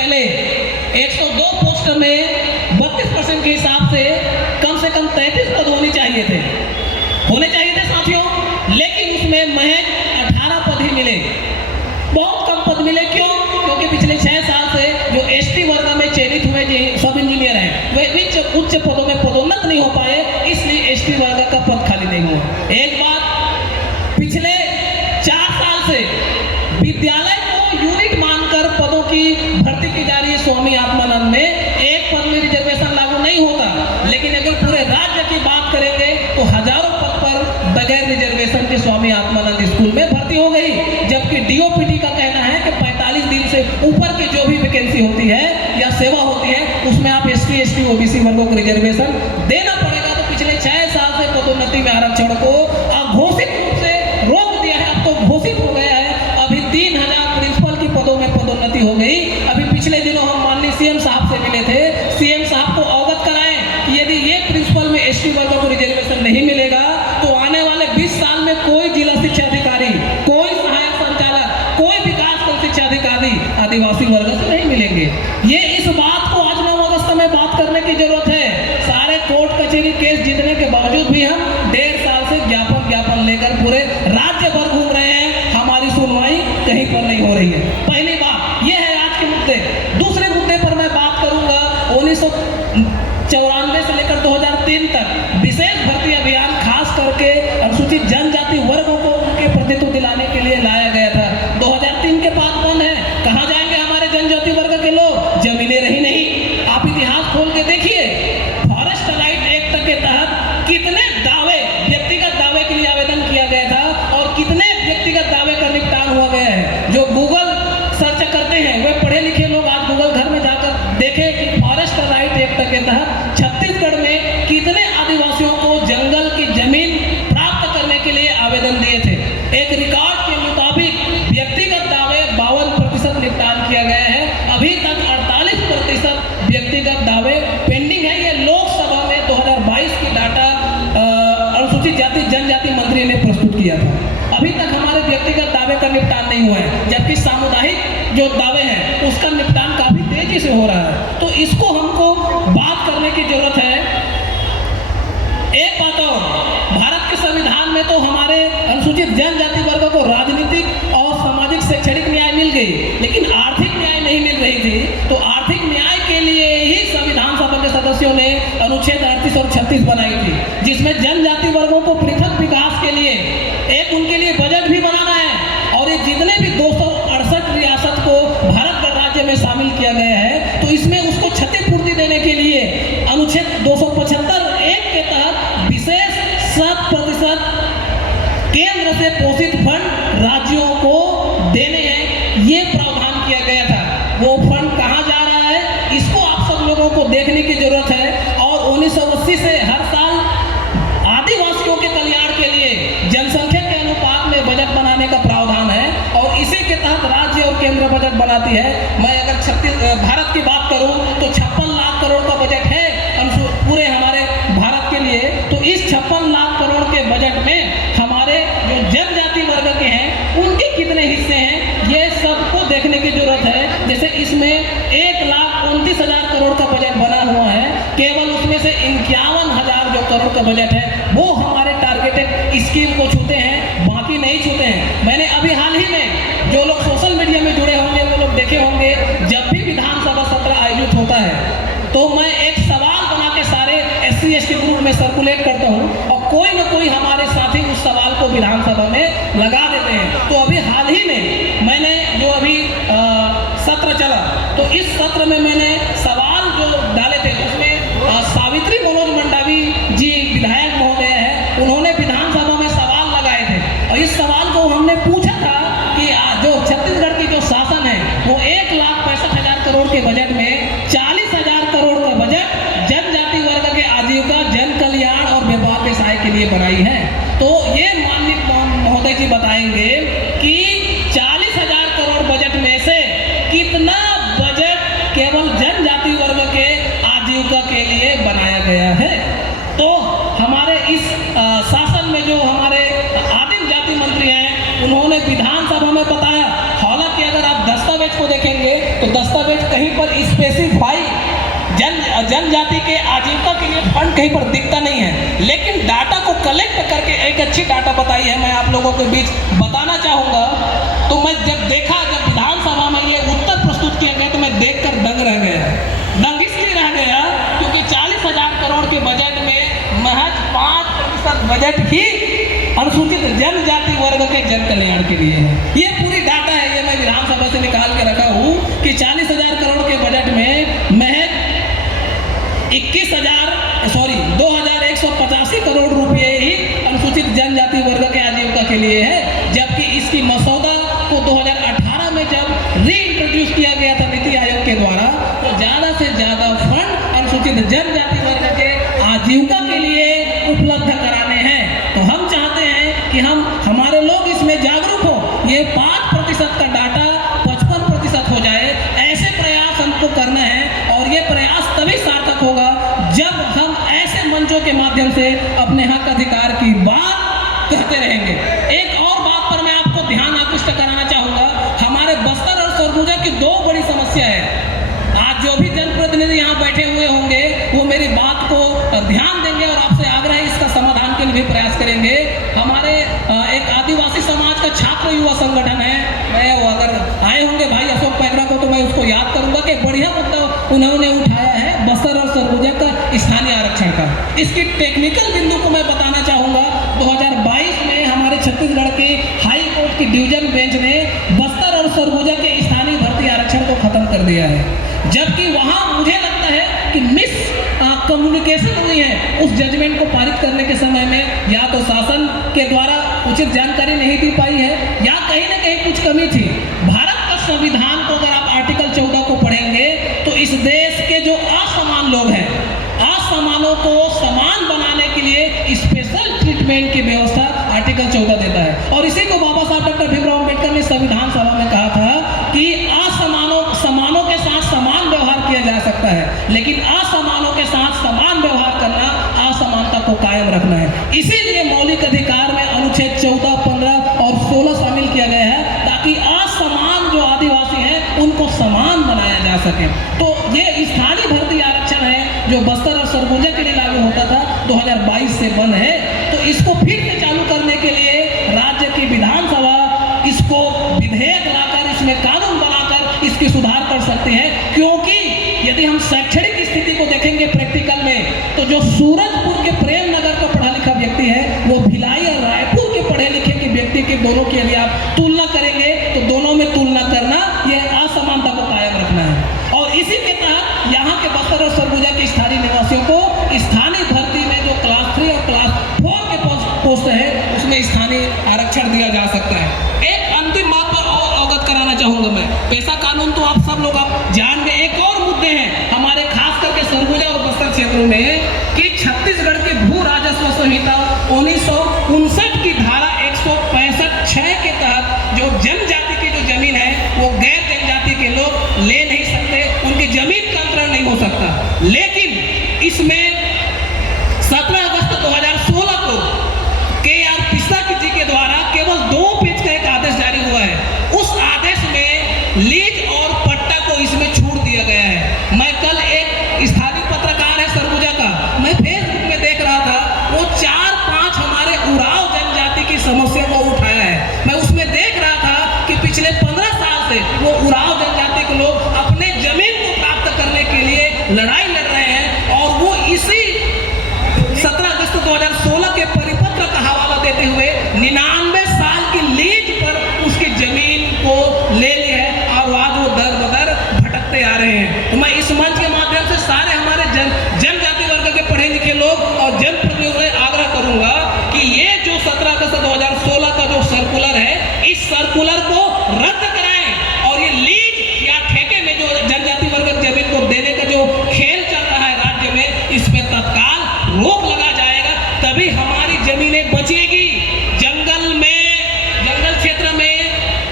पहले 102 पोस्ट में 32% के हिसाब से कम 33 पद होने चाहिए थे साथियों, लेकिन उसमें महज 18 पद ही मिले। बहुत कम पद मिले। क्यों? क्योंकि पिछले 6 साल से जो एसटी वर्ग में चयनित हुए सब इंजीनियर हैं वे उच्च पदों में पदोन्नत नहीं हो पाए, इसलिए एसटी वर्ग का पद खाली नहीं हुआ। एक बात, पिछले 4 साल से विद्यालय को यूनिट मानकर पदों की भर्ती की जा रही है। स्वामी आत्मानंद में एक पद में रिजर्वेशन लागू नहीं होता, लेकिन अगर पूरे राज्य की बात करेंगे तो हजारों पद पर बगैर रिजर्वेशन के स्वामी आत्मानंद स्कूल में भर्ती हो गई। जबकि डीओपीटी का कहना है कि 45 दिन से ऊपर की जो भी वैकेंसी होती है या सेवा होती है उसमें आप एसटी, ओबीसी वर्गों को रिजर्वेशन देना पड़ेगा। तो पिछले 6 साल से पदोन्नति में आरक्षण को अघोषित रूप से रोक दिया है। अब तो घोषित हो गया है। अभी 3000 प्रिंसिपल की पदों में पदोन्नति हो गई। अभी पिछले दिनों हम माननीय सीएम साहब से मिले थे। सीएम साहब को अवगत कराएं कि यदि ये प्रिंसिपल में एसटी वर्गों को रिजर्वेशन नहीं मिलेगा तो आने वाले 20 साल में कोई जिला शिक्षा अधिकारी, कोई सहायक संचालक, कोई विकास शिक्षा अधिकारी आदिवासी वर्ग से नहीं मिलेंगे। ये इस बात को आज 9 अगस्त में बात करने की जरूरत है। सारे कोर्ट कचहरी केस जीतने के बावजूद भी हम 1.5 साल से ज्ञापन लेकर पूरे राज्य भर घूम रहे हैं, हमारी सुनवाई कहीं पर नहीं हो रही है। पहली बात यह है आज के मुद्दे। दूसरे मुद्दे पर मैं बात करूंगा 1994 से लेकर 2003 तक विशेष भर्ती अभियान खास करके अनुसूचित जनजाति वर्गों को उनके प्रतिनिधित्व दिलाने के लिए लाया गया था। 2003 के बाद कौन है? कहां जाएंगे हमारे जनजाति वर्ग के लोग? जमीनें रही नहीं। आप इतिहास खोल के देखिए, फॉरेस्ट राइट एक्ट के तहत कितने दावे, व्यक्तिगत दावे के लिए आवेदन किया गया था और कितने व्यक्तिगत दावे का निपटान हुआ गया है। जो गूगल सर्च करते हैं वे पढ़े लिखे लोग आज गूगल घर में जाकर देखें कि फॉरेस्ट राइट एक्ट के तहत छत्तीसगढ़ में कितने आदिवासियों को जंगल की जमीन प्राप्त करने के लिए आवेदन दिए थे। एक रिकॉर्ड के मुताबिक व्यक्तिगत दावे 52% निपटान किया गया है। अभी तक 48% व्यक्तिगत दावे पेंडिंग है। ये लोकसभा में 2022 की डाटा अनुसूचित जाति जनजाति मंत्री ने प्रस्तुत किया था। अभी तक हमारे व्यक्तिगत दावे का निपटान नहीं हुआ है, जबकि सामुदायिक जो दावे हैं उसका निपटान काफी तेजी से हो रहा है। तो इसको हमको बात करने की जरूरत है। एक बात और, भारत के संविधान में तो हमारे अनुसूचित जनजाति वर्ग को राजनीतिक और सामाजिक शैक्षणिक न्याय मिल गई, लेकिन आर्थिक न्याय नहीं मिल रही थी। तो आर्थिक न्याय के लिए ही संविधान सभा के सदस्यों ने अनुच्छेद 38 और 36 बनाई थी, जिसमें जनजाति वर्गों को पृथक विकास के लिए एक उनके लिए बजट भी बनाना है। और ये जितने भी 268 रियासत को भारत राज्य में शामिल किया गया है, तो इसमें उसको क्षतिपूर्ति देने के लिए अनुच्छेद 275(1) के तहत विशेष 7% केंद्र से पोषित फंड राज्यों को देने हैं, ये प्रावधान किया गया था। वो फंड कहां जा रहा है इसको आप सब लोगों को देखने की जरूरत है। और 1980 से हर साल आदिवासियों के कल्याण के लिए जनसंख्या के अनुपात में बजट बनाने का प्रावधान है और इसी के तहत राज्य और केंद्र बजट बनाती है। मैं अगर भारत की बात करूं तो 56 लाख करोड़ का बजट है पूरे हमारे भारत के लिए। तो इस 56 लाख करोड़ के बजट में हमारे जो जनजाति वर्ग के हैं उनके कितने हिस्से हैं ये सबको देखने की जरूरत है। जैसे इसमें 1,29,000 करोड़ का बजट बना हुआ है, केवल उसमें से 51,000 जो करोड़ का बजट है वो हमारे टारगेटेड स्कीम को छूते हैं, बाकी नहीं छूते हैं। मैंने अभी हाल ही में, जो लोग सोशल मीडिया में जुड़े होंगे वो लोग देखे होंगे, जब भी विधानसभा सत्र आयोजित होता है तो मैं एक सवाल बना के सारे SC/ST ग्रुप में सर्कुलेट करता हूं और कोई ना कोई हमारे साथी उस सवाल को विधानसभा में लगा देते हैं। तो अभी हाल ही में मैंने जो अभी सत्र चला, तो इस सत्र में मैंने सवाल जो डाले थे उसमें सावित्री मनोज मंडावी जी विधायक महोदय है, उन्होंने विधानसभा में सवाल लगाए थे और इस सवाल को हमने पूछा था कि जो छत्तीसगढ़ की जो शासन है वो 1,65,000 करोड़ के बजट में 40,000 करोड़ का बजट जनजाति वर्ग के आजीविका, जन कल्याण और व्यापार व्यवसाय के लिए बनाई है। तो ये माननीय महोदय जी बताएंगे कि 40,000 करोड़ बजट में से कितना बजट केवल जनजाति वर्ग के आजीविका के लिए बनाया गया है। तो हमारे इस शासन में जो हमारे आदिम जाति मंत्री हैं उन्होंने विधानसभा में बताया, हालांकि अगर आप दस्तावेज को देखेंगे तो दस्तावेज कहीं पर स्पेसिफाई जनजाति के आजीविका के लिए फंड कहीं पर दिखता नहीं है। लेकिन डाटा को कलेक्ट करके एक अच्छी डाटा बताई है, मैं आप लोगों के बीच बताना चाहूँगा। तो मैं जब विधानसभा में ये उत्तर प्रस्तुत किया गया तो मैं देखकर दंग रह गया। दंग इसलिए रह गया क्योंकि 40,000 करोड़ के बजट में महज 5% बजट ही अनुसूचित जनजाति वर्ग के जन कल्याण के लिए है। ये पूरी डाटा है, ये मैं विधानसभा से निकाल के रखा हूँ कि 40,000 करोड़ के बजट में महज 2,185 करोड़ रुपए ही अनुसूचित जनजाति वर्ग के आजीविका के लिए है। जबकि इसकी मसौदा को 2018 में जब रीइंट्रोड्यूस किया गया था नीति आयोग के द्वारा, तो ज्यादा से ज्यादा फंड अनुसूचित जनजाति वर्ग के आजीविका के लिए उपलब्ध कराने हैं। तो हम चाहते हैं कि हमारे लोग इसमें जागरूक हो, ये 5% का डाटा 55% हो जाए, ऐसे प्रयास हमको करना है। और ये प्रयास तभी सार्थक होगा जब हम ऐसे मंचों के माध्यम से अपने हक अधिकार की बात कहते रहेंगे। एक और बात पर मैं आपको ध्यान आकृष्ट कराना चाहूंगा, हमारे बस्तर और सरगुजा की दो बड़ी समस्या है। आज जो भी जनप्रतिनिधि यहाँ बैठे हुए होंगे वो मेरी बात को ध्यान देंगे और आपसे आग्रह है इसका समाधान के लिए भी प्रयास करेंगे। हमारे एक आदिवासी समाज का छात्र युवा संगठन है, मैं वो अगर आए होंगे भाई अशोक पैगरा को तो मैं उसको याद करूंगा कि बढ़िया मुद्दा उन्होंने उठाया है बस्तर और सरगुजा का स्थानीय आरक्षण का। इसकी टेक्निकल बिंदु को मैं बताना चाहूंगा। 2022 में हमारे छत्तीसगढ़ के हाई कोर्ट की डिवीजन बेंच ने बस्तर और सरगुजा के स्थानीय भर्ती आरक्षण को खत्म कर दिया है। जबकि वहां मुझे लगता है कि मिस कम्युनिकेशन हुई है उस जजमेंट को पारित करने के समय में, या तो शासन के द्वारा उचित जानकारी नहीं दी पाई है या कहीं ना कहीं कुछ कमी थी। भारत का संविधान को अगर आप आर्टिकल 14 को पढ़ेंगे तो इस देश के जो असमान लोग हैं, असमानों को समान बनाने के लिए स्पेशल ट्रीटमेंट की व्यवस्था आर्टिकल 14 देता है। और इसी को बाबा साहब डॉक्टर भीमराव अम्बेडकर ने संविधान सभा में कहा था कि समानों के साथ समान व्यवहार किया जा सकता है, लेकिन असमानों के साथ समान व्यवहार करना, असमानता को कायम रखना है। इसीलिए मौलिक अधिकार में अनुच्छेद 14, 15 और 16 शामिल किया गया है ताकि असमान जो आदिवासी हैं उनको समान बनाया जा सके। तो ये स्थानीय भर्ती आरक्षण है जो बस्तर और सरगुजा के लिए लागू होता था, 2022 से बंद है। तो इसको फिर से चालू करने के लिए राज्य की विधानसभा इसको विधेयक लाकर, इसमें कानून बनाकर इसकी सुधार कर सकती है। क्योंकि यदि हम शैक्षणिक स्थिति को देखेंगे प्रैक्टिकल में, तो जो सूरजपुर के प्रेम नगर का पढ़ा लिखा व्यक्ति है वो भिलाई और रायपुर के पढ़े लिखे के व्यक्ति के दोनों की यदि आप तुलना करेंगे तो दोनों में तुलना करना यह असमानता को कायम रखना है। और इसी के तहत यहाँ के बस्तर और सरगुजा के स्थानीय निवासियों को स्थानीय भर्ती में जो क्लास 3 और क्लास 4 के पोस्ट है उसमें स्थानीय आरक्षण दिया जा सकता है। एक अंतिम बात पर और अवगत कराना चाहूंगा मैं, पेशा कानून तो आप सब लोग जान गए। एक और मुद्दे हैं हमारे खास करके सरगुजा और बस्तर क्षेत्रों में कि छत्तीसगढ़ की भू राजस्व संहिता 1959 की धारा 165(6) के तहत जो जनजाति की जो जमीन है वो गैर जनजाति के लोग ले नहीं सकते, उनकी जमीन का अंतरण नहीं हो सकता। लेकिन इसमें 17 अगस्त 2016 को KR पिस्ता जी के द्वारा केवल 2 पेज का एक आदेश जारी हुआ है। उस आदेश में लीज और पट्टा को इसमें छूट दिया गया है। मैं कल एक स्थानीय पत्रकार है सरगुजा का, मैं फेसबुक में देख रहा था, वो 4-5 हमारे उराव जनजाति की समस्या को उठाया है। मैं उसमें देख रहा था कि पिछले 15 साल से वो उराव जनजाति के लोग अपने जमीन को प्राप्त करने के लिए लड़ाई लड़ रहे हैं। और वो इसी 17 अगस्त 2016 के परिपत्र का हवाला देते हुए 99 साल की लीज पर उसकी जमीन को ले ली है और आज वो दर बदर भटकते आ रहे हैं। तो मैं इस मंच के माध्यम से सारे हमारे जनजाति वर्ग के पढ़े लिखे लोग और जनप्रतिनिधियों से आग्रह करूंगा कि ये जो 17 अगस्त 2016 का जो सर्कुलर है, इस सर्कुलर को रद्द कराएं और ये लीज या ठेके में जो जनजाति वर्ग जमीन को देने का जो खेल चल रहा है राज्य में, इस पे तत्काल रोक लगा जाएगा, तभी हमारी जमीनें बचेगी। जंगल क्षेत्र में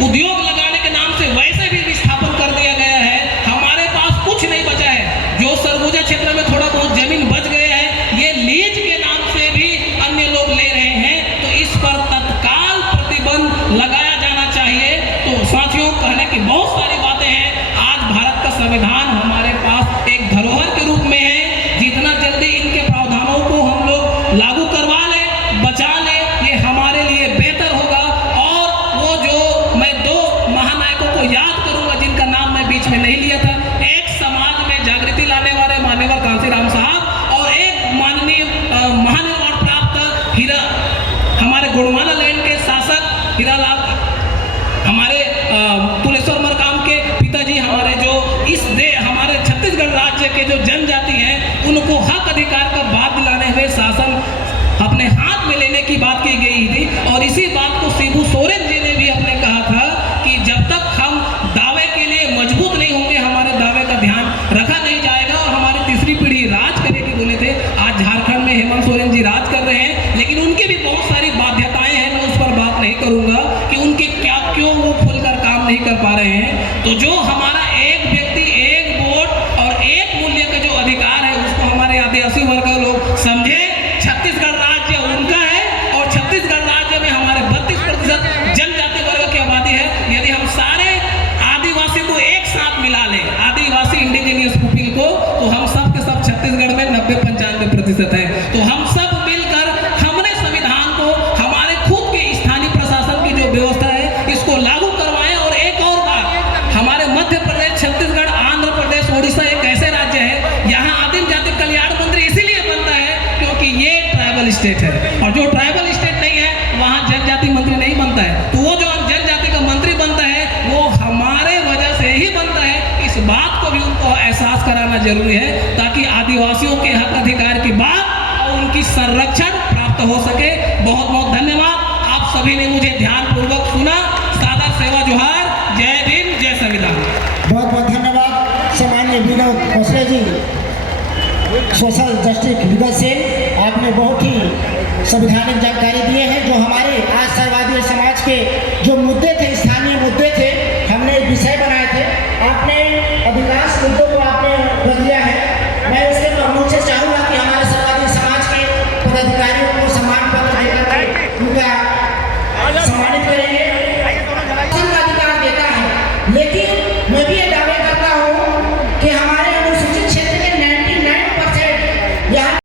उद्योग लगाने के नाम से वैसे भी विस्थापन कर दिया गया है, हमारे पास कुछ नहीं बचा है। जो सरगुजा क्षेत्र में थोड़ा बहुत जमीन बच गया है, ये लीज के नाम से भी अन्य लोग ले रहे हैं। तो इस पर तत्काल प्रतिबंध लगाया जाना चाहिए। तो साथियों, कहने की बहुत सारी बातें हैं। आज भारत का संविधान लागू करवा ले, बचा ले, ये हमारे लिए बेहतर होगा। और वो जो मैं 2 महानायकों को याद करूंगा जिनका नाम मैं बीच में नहीं लिया था, एक समाज में जागृति लाने वाले मान्यवर कांसीराम साहब और एक माननीय महान अवार्ड प्राप्त हीरा हमारे गुणमाला लैंड के शासक हीरालाल, हमारे तुलेश्वर मरकाम के पिताजी, हमारे जो हमारे छत्तीसगढ़ राज्य के जो जनजाति हैं उनको हक अधिकार का बात दिलाने हुए शासन अपने हाथ में लेने की बात की गई थी। और इसी बात को शिबू सोरेन जी ने भी अपने कहा था कि जब तक हम दावे के लिए मजबूत नहीं होंगे हमारे दावे का ध्यान रखा नहीं जाएगा और हमारी तीसरी पीढ़ी राज करेगी बोले थे। आज झारखंड में हेमंत सोरेन जी राज कर रहे हैं, लेकिन उनकी भी बहुत सारी बाध्यताएं हैं, मैं उस पर बात नहीं करूंगा कि उनके क्यों वो खुलकर काम नहीं कर पा रहे हैं। तो जो हमारा एक व्यक्ति एक वोट और एक मूल्य का जो अधिकार है उसको हमारे आदिवासी वर्ग के लोग समझे। छत्तीसगढ़ राज्य उनका है और छत्तीसगढ़ राज्य में हमारे 32% जनजाति वर्ग की आबादी है। यदि हम सारे आदिवासी को एक साथ मिला लें, आदिवासी इंडिजिनियस पीपल को, तो हम सब के सब छत्तीसगढ़ में 90-95% है। तो हम सब मिलकर हमने संविधान को, हमारे खुद के स्थानीय प्रशासन की जो व्यवस्था है इसको लागू करवाएं। और एक और बात, हमारे मध्य प्रदेश, छत्तीसगढ़, आंध्र प्रदेश, उड़ीसा एक ऐसे राज्य है यहाँ आदिम जाति कल्याण मंत्री इसीलिए बनता है क्योंकि ये ट्राइबल स्टेट है, और जो ट्राइबल स्टेट नहीं है वहाँ जनजाति मंत्री नहीं बनता है। तो वो जो जनजाति का मंत्री बनता है वो हमारे वजह से ही बनता है। इस बात को भी उनको एहसास कराना जरूरी है ताकि आदिवासियों के हक अधिकार की बात और उनकी संरक्षण प्राप्त हो सके। बहुत बहुत धन्यवाद, आप सभी ने मुझे ध्यानपूर्वक सुना। सादर सेवा जोहार, जय भीम, जय संविधान। बहुत बहुत धन्यवाद सम्माननीय विनोद खोसले जी, सोशल जस्टिस लीगल सेल। आपने बहुत ही संवैधानिक जानकारी दिए हैं जो हमारे आज सर्ववादी समाज के